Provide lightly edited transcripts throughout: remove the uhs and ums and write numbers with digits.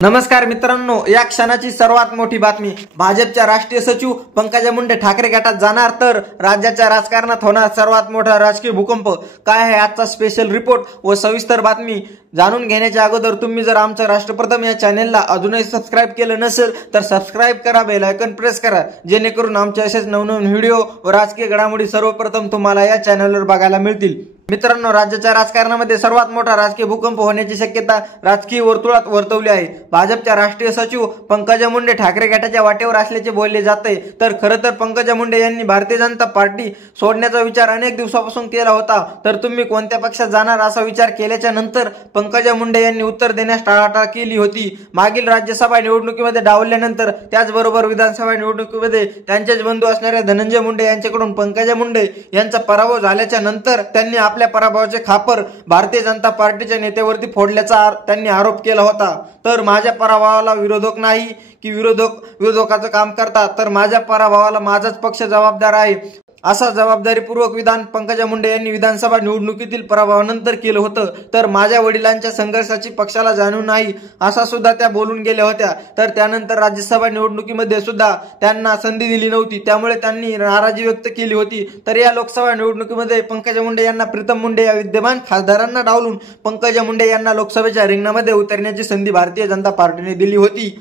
नमस्कार मित्रांनो, या क्षणाची सर्वात मोठी बातमी। भाजपच्या राष्ट्रीय सचिव पंकजा मुंडे ठाकरे गटात जाणार तर राज्याच्या राजकारणात होणार सर्वात मोठा राजकीय भूकंप। काय आहे आजचा स्पेशल रिपोर्ट व सविस्तर बातमी जाणून घेण्याच्या अगोदर तुम्ही जर आमचं राष्ट्रप्रथम या चॅनलला अजूनही सबस्क्राइब केलं नसेल तर सबस्क्राइब करा, बेल आयकॉन प्रेस करा, जेणेकरून आमचे असेच नवनवीन व्हिडिओ व राजकीय घडामोडी सर्वप्रथम तुम्हाला या चॅनलवर बघायला मिळतील। मित्रांनो, राज्याच्या राजकारणामध्ये सर्वात मोठा राजकीय भूकंप होण्याची शक्यता राजकीय वर्तुळात वर्तवली आहे। भाजपच्या राष्ट्रीय सचिव पंकजा मुंडे ठाकरे गटाच्या वाटेवर असल्याचे बोलले जाते, तर खरं तर पंकजा मुंडे यांनी भारतीय जनता पार्टी सोडण्याचा विचार अनेक दिवसापासून केला होता। तर तुम्ही कोणत्या पक्षात जाणार असा विचार केल्याच्या नंतर पंकजा मुंडे यांनी उत्तर देण्यास टाळाटाळ केली होती। मागील राज्यसभा निवडणुकीमध्ये डावलल्यानंतर त्याचबरोबर विधानसभा निवडणुकीमध्ये त्यांचेच बंधू असणाऱ्या धनंजय मुंडे यांच्याकडून पंकजा मुंडे यांचा पराभव झाल्याच्या नंतर त्यांनी आपल्या पराभवाचे खापर भारतीय जनता पार्टीच्या नेत्यावरती फोडल्याचा त्यांनी आरोप केला होता। तर माझ्या पराभवाला विरोधक नाही की विरोधकाचं काम करतात, तर माझ्या पराभवाला माझाच पक्ष जबाबदार आहे, असा जबाबदारीपूर्वक विधान पंकजा मुंडे यांनी विधानसभा निवडणुकीतील पराभवानंतर केलं होतं। तर माझ्या वडिलांच्या संघर्षाची पक्षाला जाणीव नाही असा सुद्धा त्या बोलून गेल्या होत्या। तर त्यानंतर राज्यसभा निवडणुकीमध्ये सुद्धा त्यांना संधी दिली नव्हती, त्यामुळे त्यांनी नाराजी व्यक्त केली होती। तर या लोकसभा निवडणुकीमध्ये पंकजा मुंडे यांना प्रीतम मुंडे या विद्यमान खासदारांना डावलून पंकजा मुंडे यांना लोकसभेच्या रिंगणामध्ये उतरण्याची संधी भारतीय जनता पार्टीने दिली होती।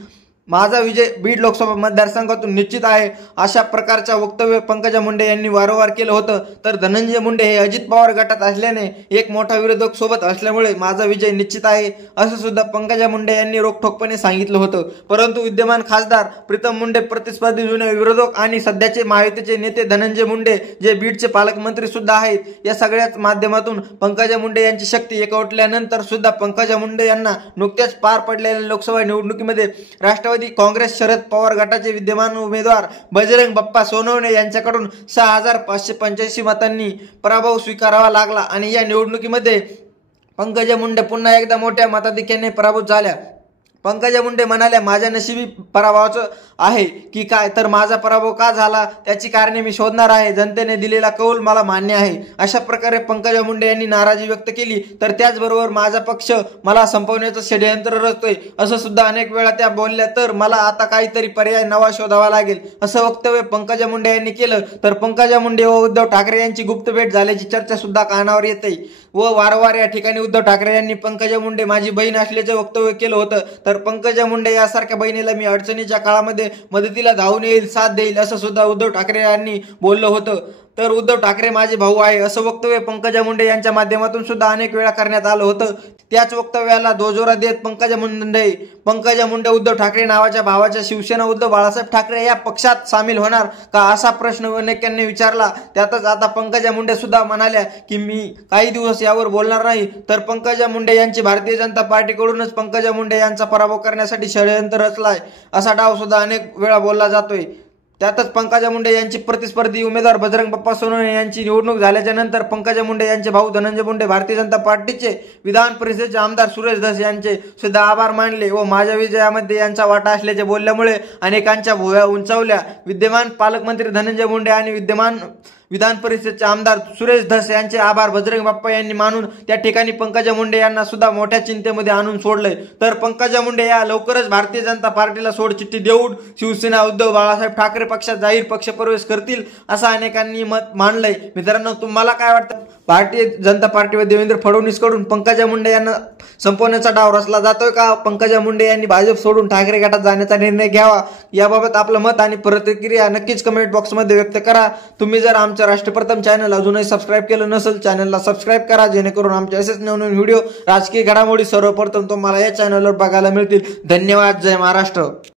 माझा विजय बीड लोकसभा मतदारसंघातून निश्चित आहे, अशा प्रकारच्या वक्तव्य पंकजा मुंडे यांनी वारंवार केलं होतं। तर धनंजय मुंडे हे अजित पवार गटात असल्याने एक मोठा विरोधक सोबत असल्यामुळे माझा विजय निश्चित आहे, असं सुद्धा पंकजा मुंडे यांनी रोखठोकपणे सांगितलं होतं। परंतु विद्यमान खासदार प्रीतम मुंडे, प्रतिस्पर्धी जुने विरोधक आणि सध्याचे महायुतीचे नेते धनंजय मुंडे जे बीडचे पालकमंत्री सुद्धा आहेत, या सगळ्याच माध्यमातून पंकजा मुंडे यांची शक्ती एकवटल्यानंतर सुद्धा पंकजा मुंडे यांना नुकत्याच पार पडलेल्या लोकसभा निवडणुकीमध्ये राष्ट्रवादी काँग्रेस शरद पवार गटाचे विद्यमान उमेदवार बजरंग बाप्पा सोनवणे यांच्याकडून 6585 मतांनी पराभव स्वीकारावा लागला आणि या निवडणुकीमध्ये पंकजा मुंडे पुन्हा एकदा मोठ्या मताधिक्याने पराभूत झाल्या। पंकजा मुंडे म्हणाल्या, माझ्या नशिबी पराभवाचं आहे की काय, तर माझा पराभव का झाला त्याची कारणे मी शोधणार आहे, जनतेने दिलेला कौल मला मान्य आहे, अशा प्रकारे पंकजा मुंडे यांनी नाराजी व्यक्त केली। तर त्याचबरोबर माझा पक्ष मला संपवण्याचं षडयंत्र रचतोय असं सुद्धा अनेक वेळा त्या बोलल्या, तर मला आता काहीतरी पर्याय नवा शोधावा लागेल असं वक्तव्य पंकजा मुंडे यांनी केलं। तर पंकजा मुंडे व उद्धव ठाकरे यांची गुप्त भेट झाल्याची चर्चा सुद्धा कानावर येते व वारंवार या ठिकाणी उद्धव ठाकरे यांनी पंकजा मुंडे माझी बहीण असल्याचे वक्तव्य केलं होतं। तर पंकजा मुंडे यासारख्या बहिणीला मी अडचणीच्या काळामध्ये मदतीला धावून येईल, साथ देईल असं सुद्धा उद्धव ठाकरे यांनी बोललं होतं। तर उद्धव ठाकरे माझे भाऊ आहे असं वक्तव्य पंकजा मुंडे यांच्या माध्यमातून सुद्धा अनेक वेळा करण्यात आलं होतं। त्याच वक्तव्याला दोजोरा देत पंकजा मुंडे उद्धव ठाकरे नावाच्या भावाच्या शिवसेना उद्धव बाळासाहेब ठाकरे या पक्षात सामील होणार का असा प्रश्न अनेकांनी विचारला। त्यातच आता पंकजा मुंडे सुद्धा म्हणाल्या की मी काही दिवस यावर बोलणार नाही। तर पंकजा मुंडे यांची भारतीय जनता पार्टीकडूनच पंकजा मुंडे यांचा पराभव करण्यासाठी षडयंत्र रचलाय असा डाव सुद्धा अनेक वेळा बोलला जातोय। त्यातच पंकजा मुंडे यांची प्रतिस्पर्धी उमेदवार बजरंग बाप्पा सोनवणे यांची निवडणूक झाल्याच्या नंतर पंकजा मुंडे यांचे भाऊ धनंजय मुंडे भारतीय जनता पार्टीचे विधान परिषदेचे आमदार सुरेश धस यांचे सुद्धा आभार मानले व माझ्या विजयामध्ये यांचा वाटा असल्याचे बोलल्यामुळे अनेकांच्या भुवया उंचावल्या। विद्यमान पालकमंत्री धनंजय मुंडे आणि विद्यमान विधान परिषदेचे आमदार सुरेश धस यांचे आभार बजरंग बाप्पा यांनी मानून त्या ठिकाणी पंकजा मुंडे यांना सुद्धा मोठ्या चिंतेमध्ये आणून सोडले। तर पंकजा मुंडे या लवकरच भारतीय जनता पार्टीला सोडचिठ्ठी देऊन शिवसेना उद्धव बाळासाहेब ठाकरे पक्षात जाहीर पक्षप्रवेश करतील असं अनेकांनी मत मांडलंय। मित्रांनो, तुम्हाला काय वाटतं? भारतीय जनता पार्टी व देवेंद्र फडणवीस कडून पंकजा मुंडे यांना संपवण्याचा डाव रचला जातोय का? पंकजा मुंडे यांनी भाजप सोडून ठाकरे गटात जाण्याचा निर्णय घ्यावा? याबाबत आपलं मत आणि प्रतिक्रिया नक्कीच कमेंट बॉक्समध्ये व्यक्त करा। तुम्ही जर आमच्या राष्ट्रप्रथम चॅनल अजूनही सबस्क्राइब केलं नसेल चॅनलला सबस्क्राइब करा, जेणेकरून आमचे असेच नवनवीन व्हिडिओ राजकीय घडामोडी सर्वप्रथम तुम्हाला या चॅनलवर बघायला मिळतील। धन्यवाद। जय महाराष्ट्र।